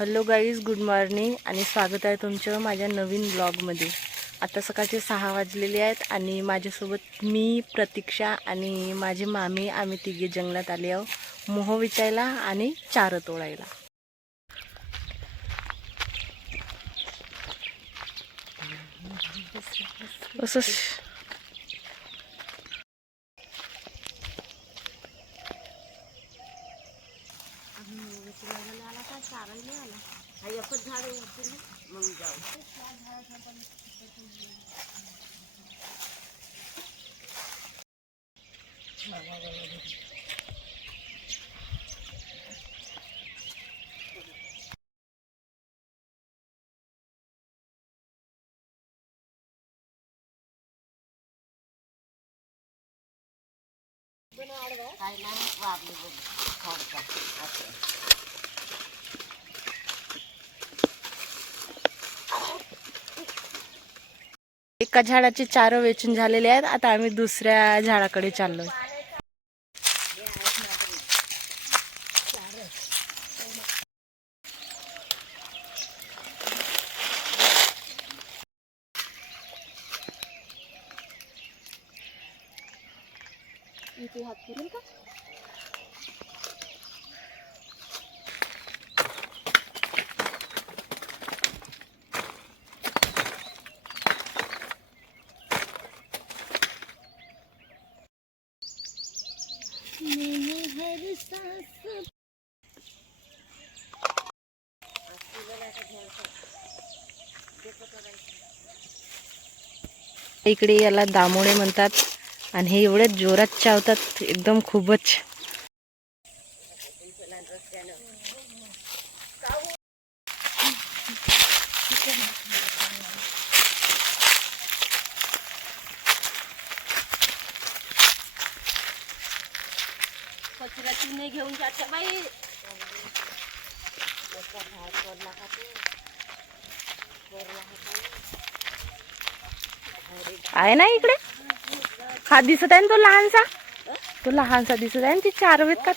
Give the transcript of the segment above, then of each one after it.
Hello guys, good morning आणि स्वागत आहे तुमचं माझ्या नवीन ब्लॉगमध्ये। आता सकाळचे 6 वाजलेले आहेत आणि माझ्यासोबत मी, प्रतीक्षा आणि माझी मामी आम्ही तिघे जंगलात आले आहोत मोह विचायला आणि चार तोडायला। असं एका झाडाचे 4 वेचून झालेले आहेत। आता आम्ही दुसऱ्या झाडाकडे चाललोय। इथे हात फिरून का? इकडे याला दामोडे म्हणतात आणि हे एवढे जोरात चावतात एकदम खूपच। कचऱ्याची घेऊन जाते बाई। आहे ना इकडे हा दिसत आहे ना, तो लहानसा दिसत आहे ना, ती 4 वेत का?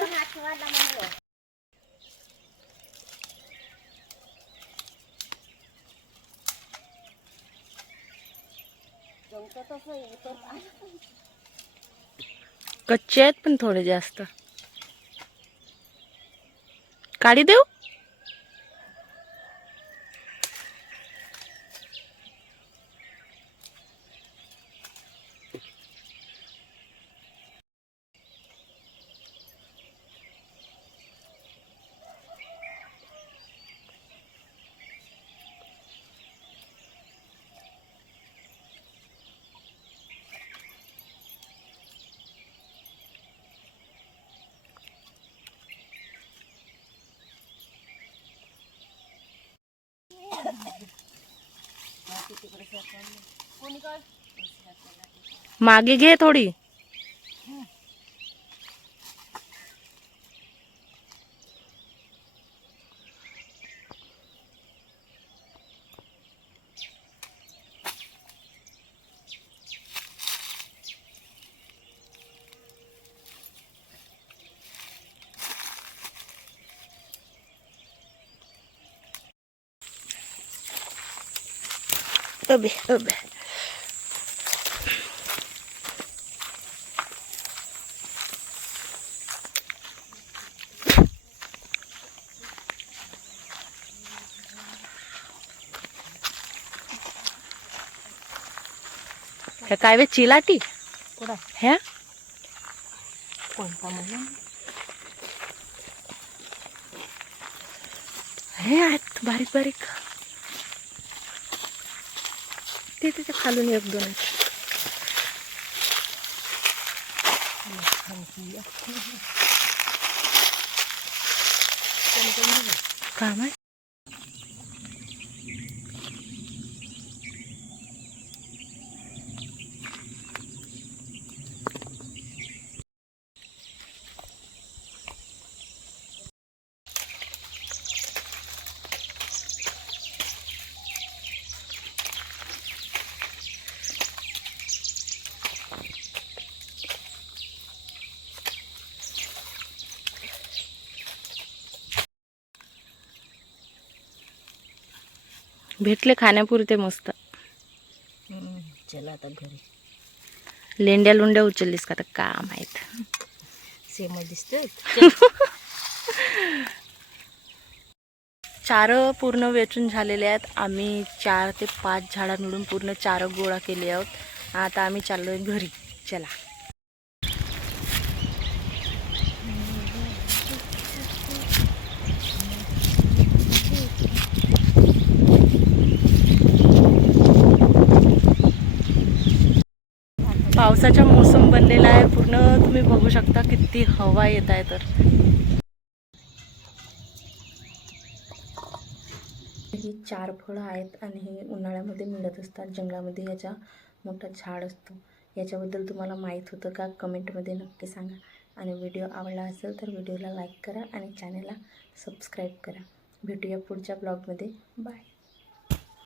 कच्चे आहेत पण थोडे जास्त। काढी देऊ? मागे घे थोडी। अबे काय वे चिलाटी ह्या कोणता म्हणून हे आहेत बारीक बारीक। ते त्याच्या खालून 1-2 आहेत। काय माहित? भेटले खाण्यापुरते मस्त. चला आता घरी. लेंड्या लुंड्या उचललीस का तर का माहीत. सेम दिसतोय. चार पूर्ण वेचून झालेले आहेत. आम्ही 4 ते 5 झाडं मिळून पूर्ण 4 गोळा केले आहोत. आता आम्ही चाललोय घरी. चला. पावसाचा मोसम बनलेला आहे पूर्ण. तुम्ही बघू शकता किती हवा येत आहे. तर ही 4 फळं आहेत आणि हे उन्हाळ्यामध्ये मिळत असतात जंगलामध्ये. याचा मोठा झाड असतो. याच्याबद्दल तुम्हाला माहीत होतं का? कमेंटमध्ये नक्की सांगा. आणि व्हिडिओ आवडला असेल तर व्हिडिओला लाईक करा आणि चॅनलला सबस्क्राईब करा. भेटूया पुढच्या ब्लॉगमध्ये. बाय.